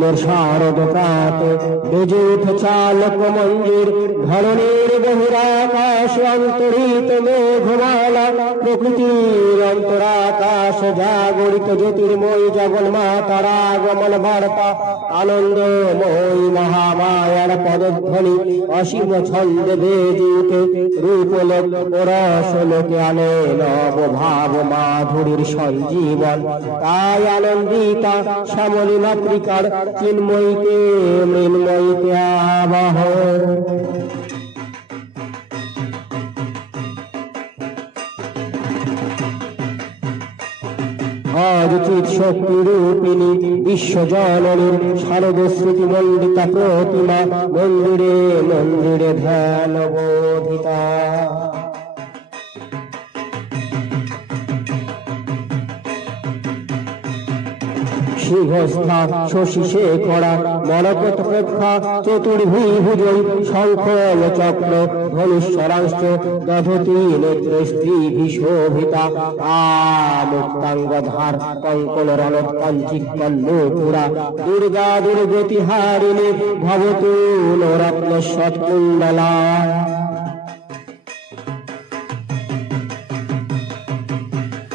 দিনের শারদ প্রাতে বেজে উঠে চালক মঞ্জির ধরণীর বহিরাকাশ অন্তরিত মেঘমালা প্রকৃতির অন্তরাকাশ জাগরিত জ্যোতির্ময়ী জগন্মাতার আগমন বার্তা আনন্দময়ী মহামায়ার পদধ্বনি অসীম ছন্দে বেজে উঠে রূপলোক ও রসলোকে আনে নব ভাব মাধুরীর সঞ্জীবন তাই আনন্দিতা শ্যামলী মাতৃকার চিন্ময়ীতে মৃন্ময়ীতে আবাহ আজ চিৎ শক্তি রূপিণী বিশ্বজননীর শারদ স্মৃতি মণ্ডিতা প্রতিমা মন্দিরে মন্দিরে ধ্যান বোধিতা সিংহস্থা শশী শেখরা মরকত প্রেক্ষা চতুর্ভুজৈ শঙ্খল চক্র ধনুশ্বরাংশ দধতি নেত্র স্ত্রী ভীষোভিতা মুক্তাঙ্গধার কঙ্কণ রণত কাঞ্চি কল্লুপুরা দুর্গা দুর্গতি হারিণী ভবতু রত্ন সৎকুণ্ডলা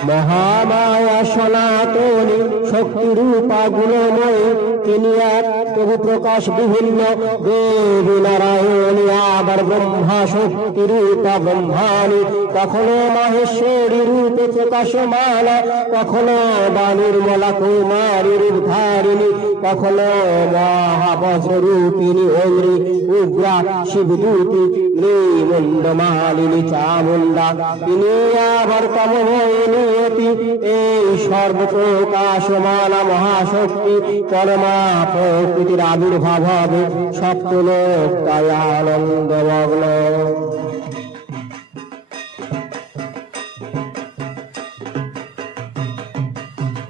মহামায়া সনাতনী শক্তি রূপা গুণময়ী তিনি এক প্রভু প্রকাশ বিভিন্ন দেবী নারায়ণী আবার ব্রহ্মা শক্তি রূপা ব্রহ্মাণী কখনো মাহেশ্বরী রূপে প্রকাশমালা কখনো বা নির্মলা কুমারী রূপধারিণী কখনো মহাবজ্ররূপিণী অগ্নি উগ্রা শিবদূতি নৃমুণ্ডমালিনী চামুণ্ডা তিনি আবার তমোময়িনী এই সর্বপ্রকাশমালা মহাশক্তি পরমা প্রকৃতির আবির্ভাব হবে সপ্তলোক তাই আনন্দমগ্ন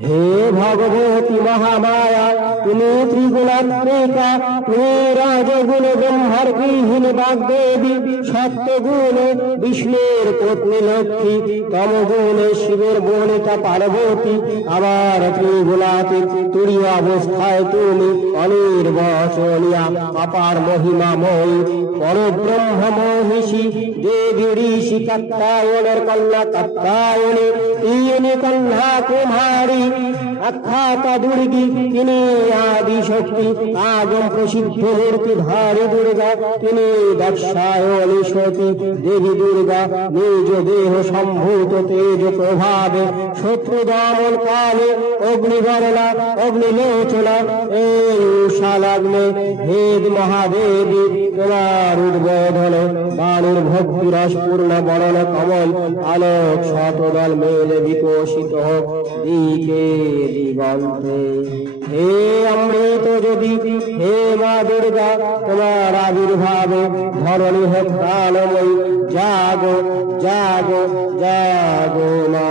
হে ভগবতী মহামায়া তুমি ত্রিগুণাত্মিকা তুমি রাজগুণ ব্রহ্মার গৃহিণী বাগদেবী সত্যগুণে বিষ্ণুর পত্নী লক্ষ্মী তমগুণে শিবের বনিতা পার্বতী আবার ত্রিগুণাতীত তুরীয় অবস্থায় তুমি অনির্বচনীয়া অপার মহিমাময়ী পরব্রহ্ম মহিষী দেবী ঋষি কাত্যায়নের কন্যা কাত্যায়নী তিনি কন্যা কুমারী আখ্যাতা দুর্গী তিনি আদি শক্তি আগম প্রসিদ্ধ মূর্তি ধারী দুর্গা তিনি দক্ষায়নী সতী দেবী দুর্গা নিজ দেহ সম্ভূত তেজ প্রভাবে শত্রু দমন কালে অগ্নিবর্ণা অগ্নিলোচনা এই উষালগ্নে হেদ মহাদেবী তোমার উদ্বোধনে বাণীর ভক্তি রসপূর্ণ বরণ কমল আলোক শতদল মেলে বিকশিত হোক দিকে দিগন্তে হে অমৃত যদি হে মা দুর্গা তোমার আবির্ভাবে ধরণী হোক প্রাণময়ী জাগো জাগো জাগো মা।